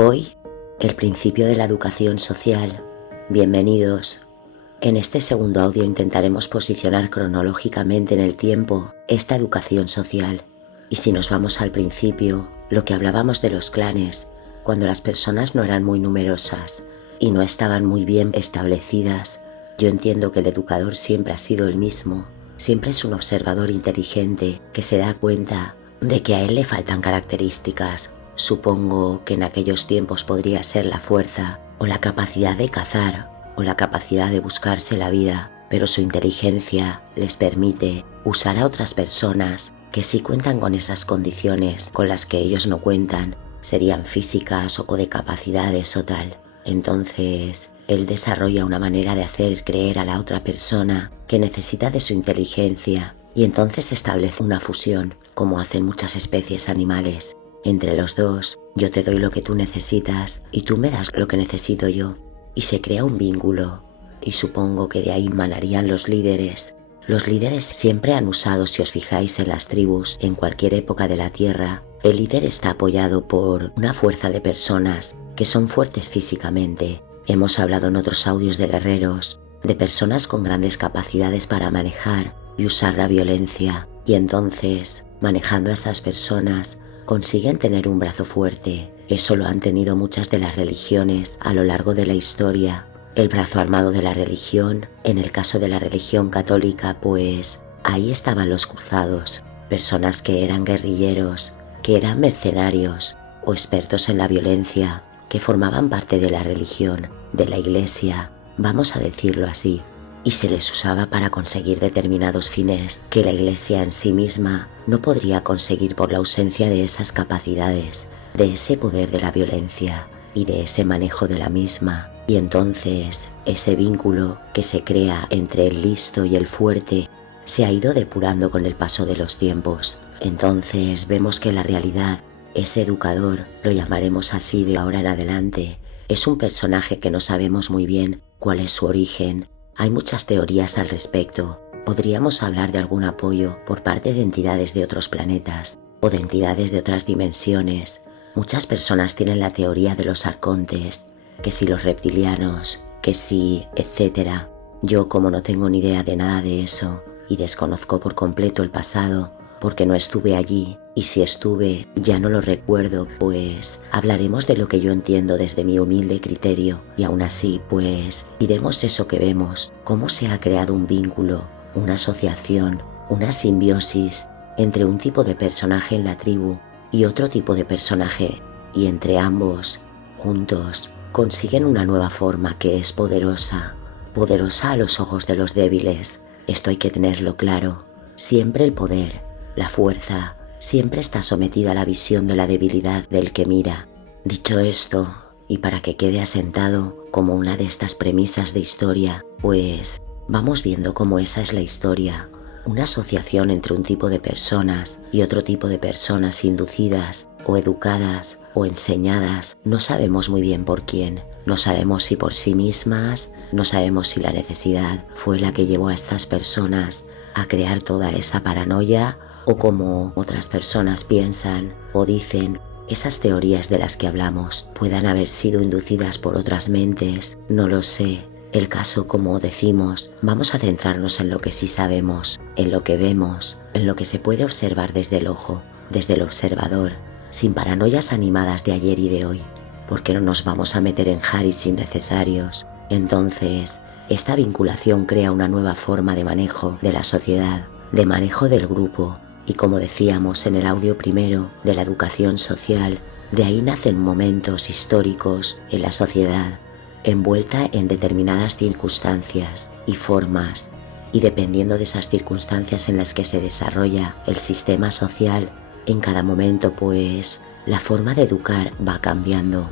Hoy, el principio de la educación social. Bienvenidos. En este segundo audio intentaremos posicionar cronológicamente en el tiempo esta educación social. Y si nos vamos al principio, lo que hablábamos de los clanes, cuando las personas no eran muy numerosas y no estaban muy bien establecidas, yo entiendo que el educador siempre ha sido el mismo. Siempre es un observador inteligente que se da cuenta de que a él le faltan características. Supongo que en aquellos tiempos podría ser la fuerza o la capacidad de cazar o la capacidad de buscarse la vida, pero su inteligencia les permite usar a otras personas que sí cuentan con esas condiciones con las que ellos no cuentan, serían físicas o de capacidades o tal. Entonces, él desarrolla una manera de hacer creer a la otra persona que necesita de su inteligencia y entonces establece una fusión, como hacen muchas especies animales. Entre los dos, yo te doy lo que tú necesitas y tú me das lo que necesito yo. Y se crea un vínculo. Y supongo que de ahí emanarían los líderes. Los líderes siempre han usado, si os fijáis en las tribus, en cualquier época de la Tierra, el líder está apoyado por una fuerza de personas que son fuertes físicamente. Hemos hablado en otros audios de guerreros, de personas con grandes capacidades para manejar y usar la violencia. Y entonces, manejando a esas personas, consiguen tener un brazo fuerte. Eso lo han tenido muchas de las religiones a lo largo de la historia. El brazo armado de la religión, en el caso de la religión católica, pues ahí estaban los cruzados, personas que eran guerrilleros, que eran mercenarios o expertos en la violencia, que formaban parte de la religión, de la iglesia, vamos a decirlo así. Y se les usaba para conseguir determinados fines que la iglesia en sí misma no podría conseguir por la ausencia de esas capacidades, de ese poder de la violencia y de ese manejo de la misma. Y entonces ese vínculo que se crea entre el listo y el fuerte se ha ido depurando con el paso de los tiempos. Entonces vemos que la realidad, ese educador, lo llamaremos así de ahora en adelante, es un personaje que no sabemos muy bien cuál es su origen. Hay muchas teorías al respecto. Podríamos hablar de algún apoyo por parte de entidades de otros planetas o de entidades de otras dimensiones. Muchas personas tienen la teoría de los arcontes, que si los reptilianos, que si, etcétera. Yo, como no tengo ni idea de nada de eso y desconozco por completo el pasado, porque no estuve allí, y si estuve ya no lo recuerdo, pues hablaremos de lo que yo entiendo desde mi humilde criterio, y aún así pues diremos eso que vemos, cómo se ha creado un vínculo, una asociación, una simbiosis entre un tipo de personaje en la tribu y otro tipo de personaje, y entre ambos, juntos, consiguen una nueva forma que es poderosa, poderosa a los ojos de los débiles. Esto hay que tenerlo claro. Siempre el poder, la fuerza, siempre está sometida a la visión de la debilidad del que mira. Dicho esto, y para que quede asentado como una de estas premisas de historia, pues vamos viendo cómo esa es la historia. Una asociación entre un tipo de personas y otro tipo de personas inducidas o educadas o enseñadas, no sabemos muy bien por quién. No sabemos si por sí mismas, no sabemos si la necesidad fue la que llevó a estas personas a crear toda esa paranoia, o como otras personas piensan o dicen, esas teorías de las que hablamos puedan haber sido inducidas por otras mentes, no lo sé. El caso, como decimos, vamos a centrarnos en lo que sí sabemos, en lo que vemos, en lo que se puede observar desde el ojo, desde el observador, sin paranoias animadas de ayer y de hoy, porque no nos vamos a meter en jaris innecesarios. Entonces, esta vinculación crea una nueva forma de manejo de la sociedad, de manejo del grupo. Y como decíamos en el audio primero de la educación social, de ahí nacen momentos históricos en la sociedad, envuelta en determinadas circunstancias y formas, y dependiendo de esas circunstancias en las que se desarrolla el sistema social, en cada momento pues la forma de educar va cambiando,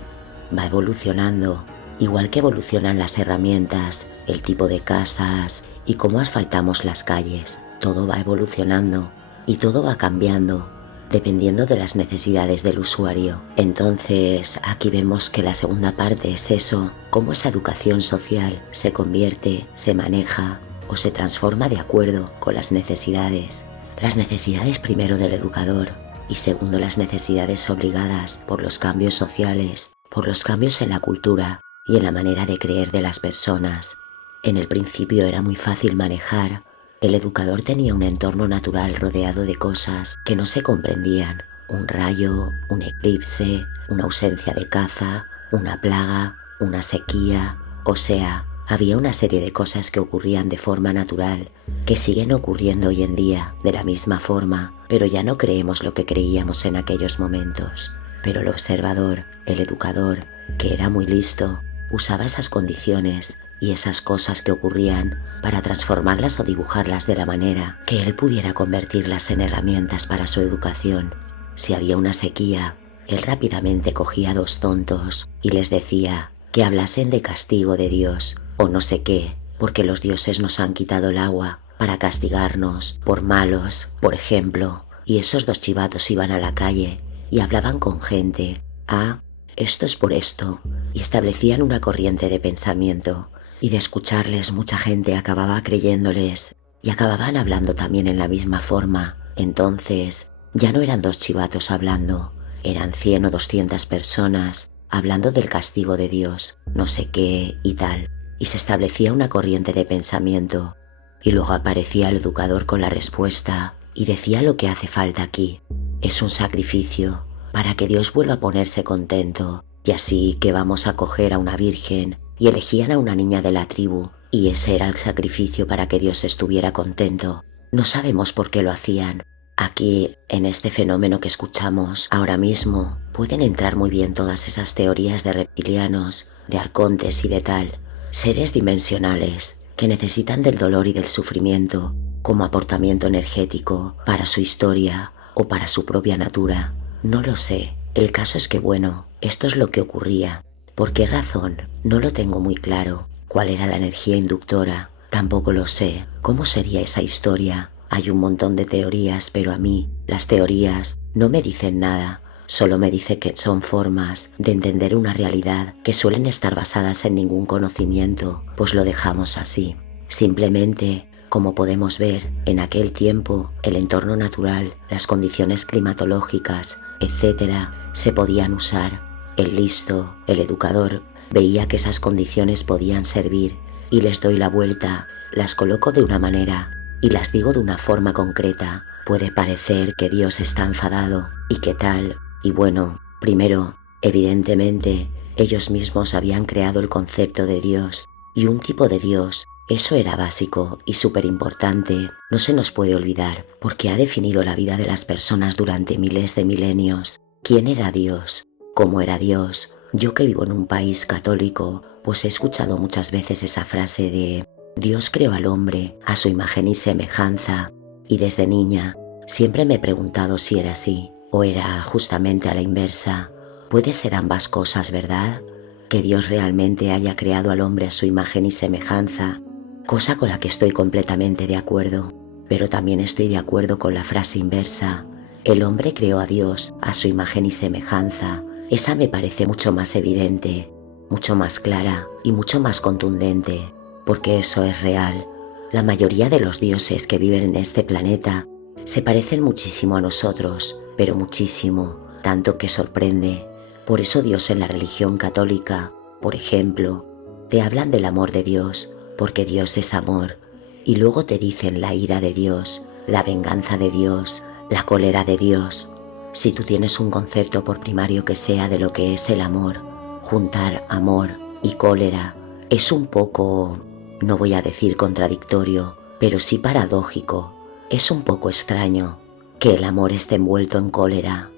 va evolucionando, igual que evolucionan las herramientas, el tipo de casas y cómo asfaltamos las calles. Todo va evolucionando. Y todo va cambiando, dependiendo de las necesidades del usuario. Entonces, aquí vemos que la segunda parte es eso, cómo esa educación social se convierte, se maneja o se transforma de acuerdo con las necesidades. Las necesidades primero del educador y segundo las necesidades obligadas por los cambios sociales, por los cambios en la cultura y en la manera de creer de las personas. En el principio era muy fácil manejar. El educador tenía un entorno natural rodeado de cosas que no se comprendían. Un rayo, un eclipse, una ausencia de caza, una plaga, una sequía. O sea, había una serie de cosas que ocurrían de forma natural, que siguen ocurriendo hoy en día de la misma forma, pero ya no creemos lo que creíamos en aquellos momentos. Pero el observador, el educador, que era muy listo, usaba esas condiciones y esas cosas que ocurrían para transformarlas o dibujarlas de la manera que él pudiera convertirlas en herramientas para su educación. Si había una sequía, él rápidamente cogía a dos tontos y les decía que hablasen de castigo de Dios o no sé qué, porque los dioses nos han quitado el agua para castigarnos por malos, por ejemplo. Y esos dos chivatos iban a la calle y hablaban con gente. Ah, esto es por esto, y establecían una corriente de pensamiento, y de escucharles mucha gente acababa creyéndoles y acababan hablando también en la misma forma. Entonces ya no eran dos chivatos hablando, eran 100 o 200 personas hablando del castigo de Dios, no sé qué y tal, y se establecía una corriente de pensamiento, y luego aparecía el educador con la respuesta y decía lo que hace falta aquí. Es un sacrificio para que Dios vuelva a ponerse contento, y así que vamos a coger a una virgen, y elegían a una niña de la tribu, y ese era el sacrificio para que Dios estuviera contento. No sabemos por qué lo hacían. Aquí, en este fenómeno que escuchamos ahora mismo, pueden entrar muy bien todas esas teorías de reptilianos, de arcontes y de tal, seres dimensionales que necesitan del dolor y del sufrimiento como aportamiento energético para su historia o para su propia natura. No lo sé. El caso es que bueno, esto es lo que ocurría. ¿Por qué razón? No lo tengo muy claro. ¿Cuál era la energía inductora? Tampoco lo sé. ¿Cómo sería esa historia? Hay un montón de teorías, pero a mí las teorías no me dicen nada. Solo me dice que son formas de entender una realidad que suelen estar basadas en ningún conocimiento, pues lo dejamos así. Simplemente, como podemos ver, en aquel tiempo, el entorno natural, las condiciones climatológicas, etc., se podían usar. El listo, el educador, veía que esas condiciones podían servir y les doy la vuelta, las coloco de una manera y las digo de una forma concreta. Puede parecer que Dios está enfadado y qué tal. Y bueno, primero, evidentemente, ellos mismos habían creado el concepto de Dios y un tipo de Dios. Eso era básico y súper importante. No se nos puede olvidar porque ha definido la vida de las personas durante miles de milenios. ¿Quién era Dios? ¿Cómo era Dios? Yo que vivo en un país católico, pues he escuchado muchas veces esa frase de Dios creó al hombre a su imagen y semejanza, y desde niña siempre me he preguntado si era así o era justamente a la inversa. Puede ser ambas cosas, ¿verdad? Que Dios realmente haya creado al hombre a su imagen y semejanza, cosa con la que estoy completamente de acuerdo, pero también estoy de acuerdo con la frase inversa. El hombre creó a Dios a su imagen y semejanza. Esa me parece mucho más evidente, mucho más clara y mucho más contundente, porque eso es real. La mayoría de los dioses que viven en este planeta se parecen muchísimo a nosotros, pero muchísimo, tanto que sorprende. Por eso Dios en la religión católica, por ejemplo, te hablan del amor de Dios, porque Dios es amor, y luego te dicen la ira de Dios, la venganza de Dios, la cólera de Dios. Si tú tienes un concepto por primario que sea de lo que es el amor, juntar amor y cólera es un poco, no voy a decir contradictorio, pero sí paradójico. Es un poco extraño que el amor esté envuelto en cólera,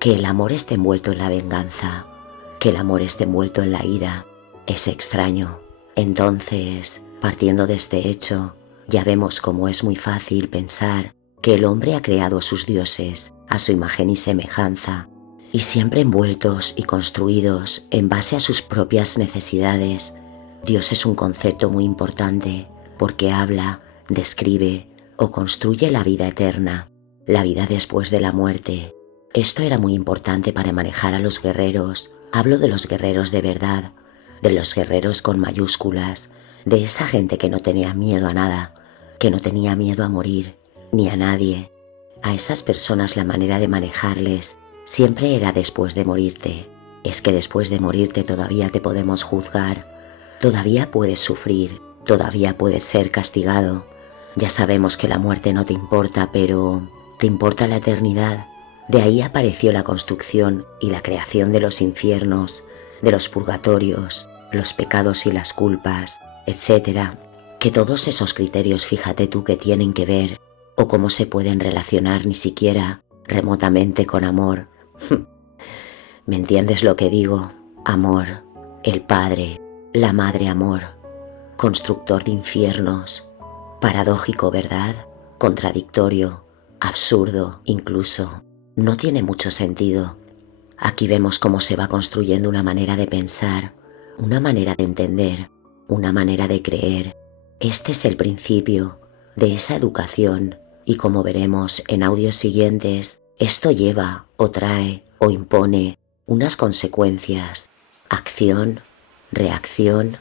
que el amor esté envuelto en la venganza, que el amor esté envuelto en la ira. Es extraño. Entonces, partiendo de este hecho, ya vemos cómo es muy fácil pensar que el hombre ha creado a sus dioses a su imagen y semejanza, y siempre envueltos y construidos en base a sus propias necesidades. Dios es un concepto muy importante porque habla, describe o construye la vida eterna, la vida después de la muerte. Esto era muy importante para manejar a los guerreros. Hablo de los guerreros de verdad, de los guerreros con mayúsculas, de esa gente que no tenía miedo a nada, que no tenía miedo a morir, ni a nadie. A esas personas la manera de manejarles siempre era después de morirte. es que después de morirte todavía te podemos juzgar, todavía puedes sufrir, todavía puedes ser castigado. Ya sabemos que la muerte no te importa, pero ¿te importa la eternidad? De ahí apareció la construcción y la creación de los infiernos, de los purgatorios, los pecados y las culpas, etcétera. Que todos esos criterios, fíjate tú, que tienen que ver o cómo se pueden relacionar ni siquiera remotamente con amor. ¿Me entiendes lo que digo? Amor, el Padre, la Madre Amor, constructor de infiernos. Paradójico, ¿verdad? Contradictorio, absurdo incluso. No tiene mucho sentido. Aquí vemos cómo se va construyendo una manera de pensar, una manera de entender, una manera de creer. Este es el principio de esa educación y, como veremos en audios siguientes, esto lleva o trae o impone unas consecuencias: acción, reacción,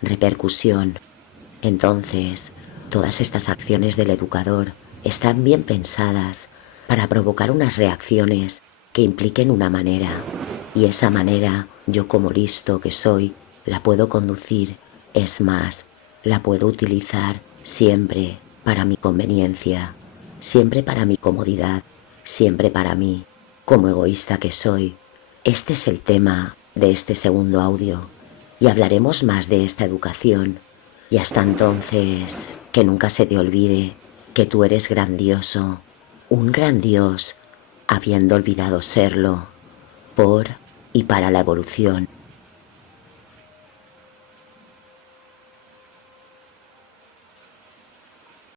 repercusión. Entonces, todas estas acciones del educador están bien pensadas para provocar unas reacciones que impliquen una manera, y esa manera, yo como listo que soy, la puedo conducir, es más, la puedo utilizar siempre para mi conveniencia, siempre para mi comodidad, siempre para mí, como egoísta que soy. Este es el tema de este segundo audio, y hablaremos más de esta educación. Y hasta entonces, que nunca se te olvide que tú eres grandioso, un gran Dios, habiendo olvidado serlo, por y para la evolución.